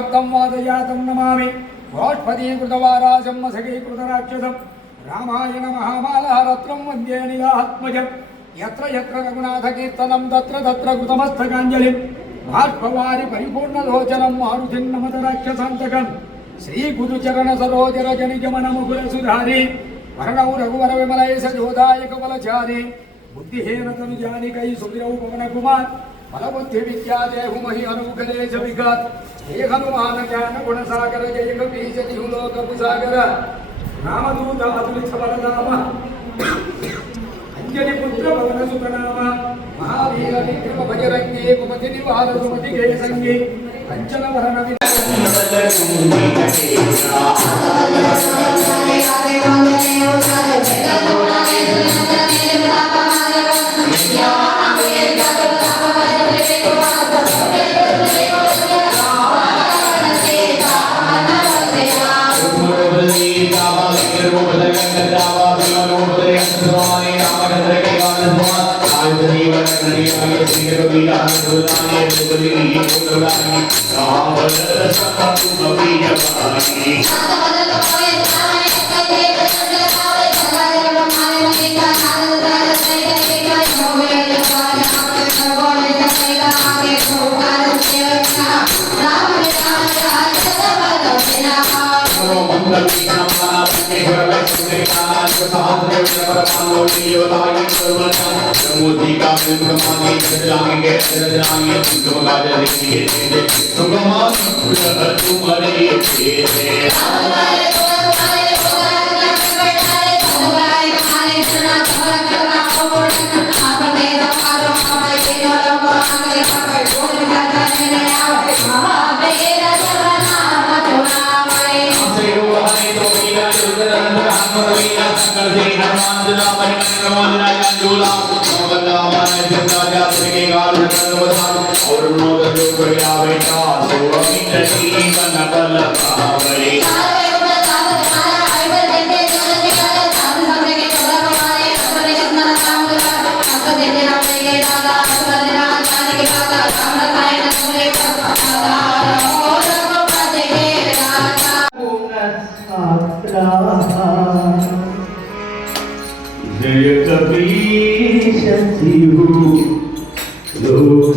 भक्तं वादयातं नमामि गोष्पदीकृतवाराजं मसकीकृतराक्षसं रामायण महामालारत्रं वन्दे निलात्मजं यत्र यत्र रघुनाथकीर्तनं तत्र तत्र कृतमस्तकाञ्जलिं बाष्पवारि परिपूर्णलोचनं मारुतिं नमत राक्षसान्तकं श्रीगुरुचरणसरोजरजनिगमनमुकुलसुधारि वर्णौ रघुवर विमलेश जोदायकबलचारि बुद्धिहीनतनुजानिकै सुगिरौ पवनकुमार बलबुद्धि विद्या देहुमहि अनुमुखदेश विघात हे हनुमान ज्ञान गुणसागर जय कपीश दिहुलोकपुसागर रामदूत अतुलित बलनाम अंजनी पुत्र पवन सुत नाम महावीर विक्रम बजरंगी कुमति निवार सुमति के संगी कंचन वरण जय कपीश शिव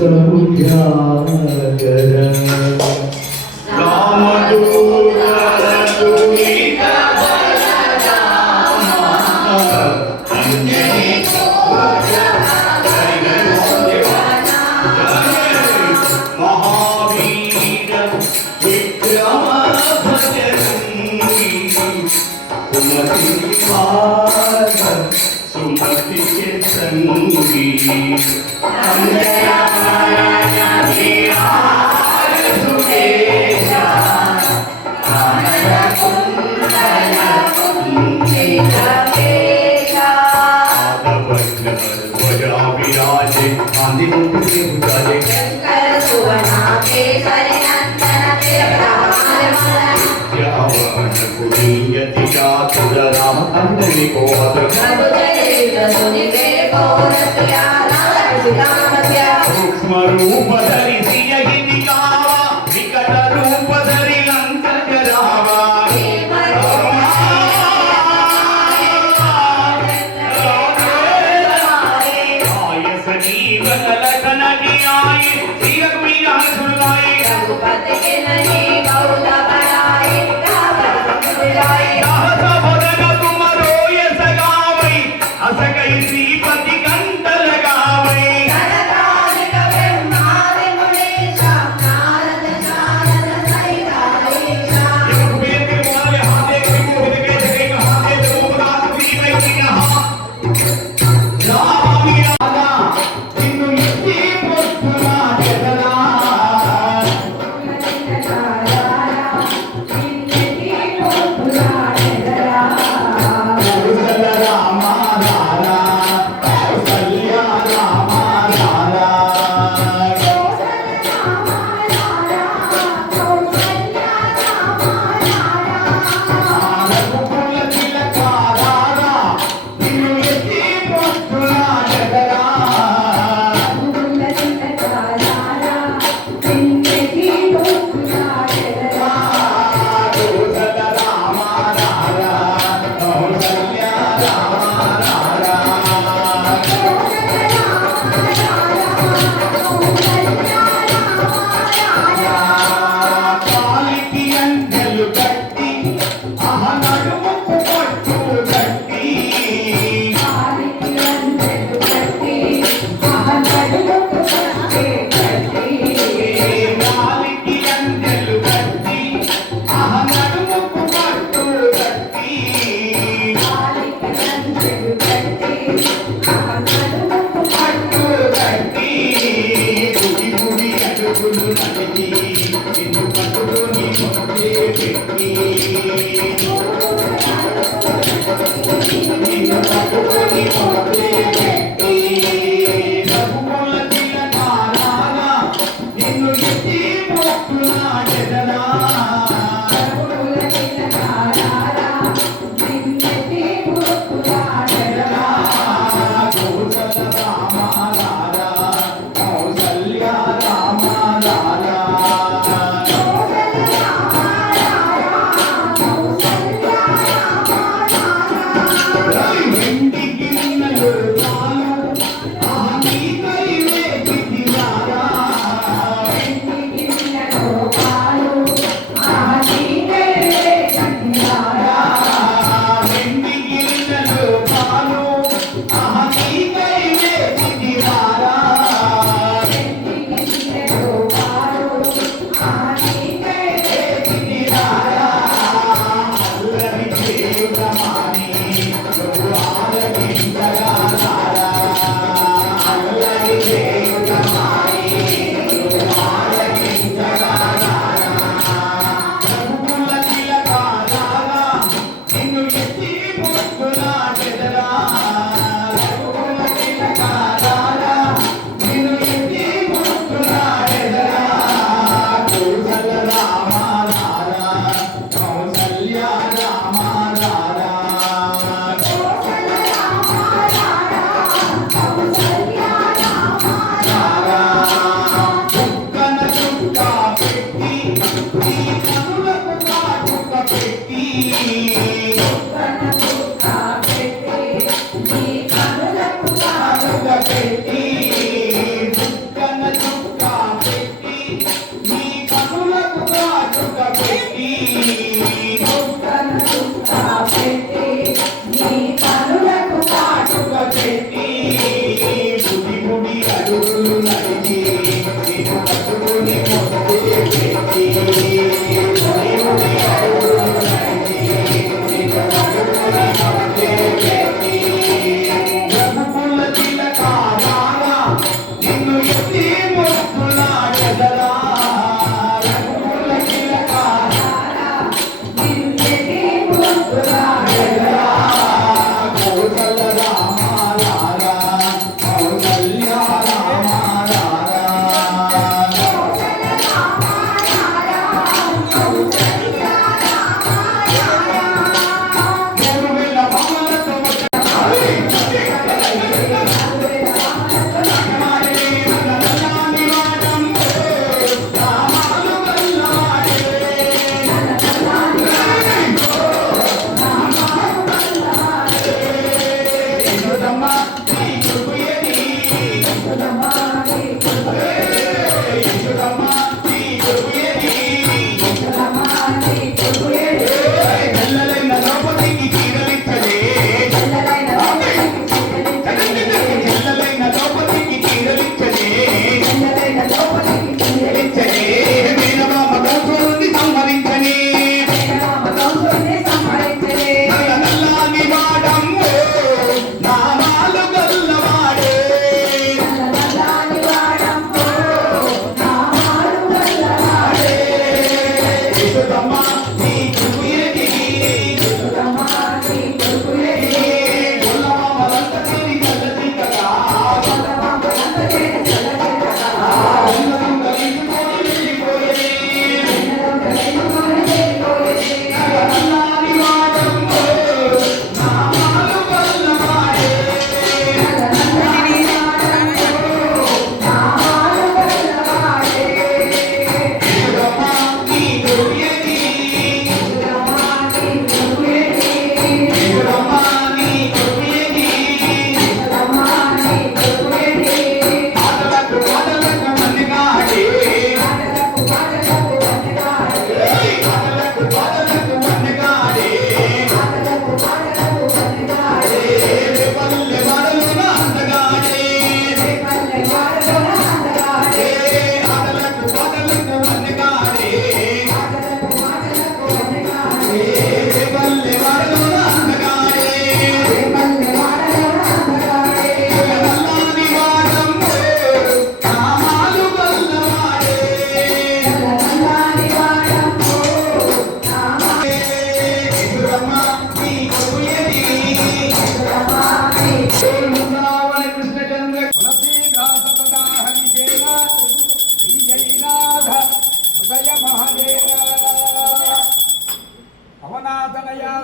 लोकमुद्याकर रामदूत तुलित बलराम अंजनी महावीर विक्रम बजरंगी कुमति निवार सुमति के संगी अंजया सुकेशा कानन कुंडल कुंचितकेशा आदवज्र ध्वजा विराजे गांधी मुकुट भुजाले शंकर सुवना केसरी नंदन रावण कुलीयति चातुर राम अंजनी को सूक्ष्म रूप धरि सियहि निकावा विकट रूप धरि लंक जरावा आय सजीवन लखन जियाय श्री रघुवीर सुनवाई रघुपति के नहीं बहुत बड़ाई श्रीपति कंठ लगावे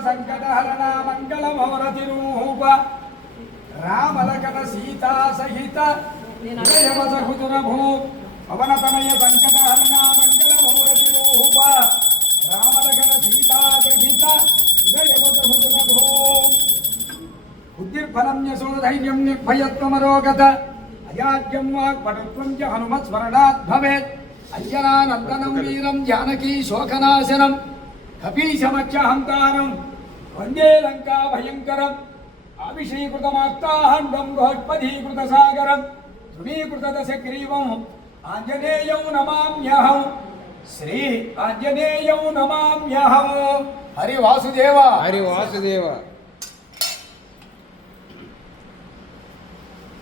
సంకటహరణ మంగళమౌరతిరూప రామలకట సీతా సహిత భూ పవనతనయ సంకటహరణ మంగళమౌరతిరూప రామలకట సీతా సహిత భూ బుద్ధిర్ఫలం యశోధైర్యం నిర్భయత్వమరోగత అయాజ్యం వాక్పటుత్వం చ హనుమత్స్మరణాత్ భవేత్ అంజనానందనం వీరం జానకీ శోకనాశనం కపీశమచ్చహంతారం వందే లంకా భయంకరం అభిషేకృతమార్తాహండం బృహస్పతీకృత సాగరం తృణీకృత దశగ్రీవం ఆంజనేయం నమామ్యహం శ్రీ ఆంజనేయం నమామ్యహం హరి వాసుదేవ హరి వాసుదేవ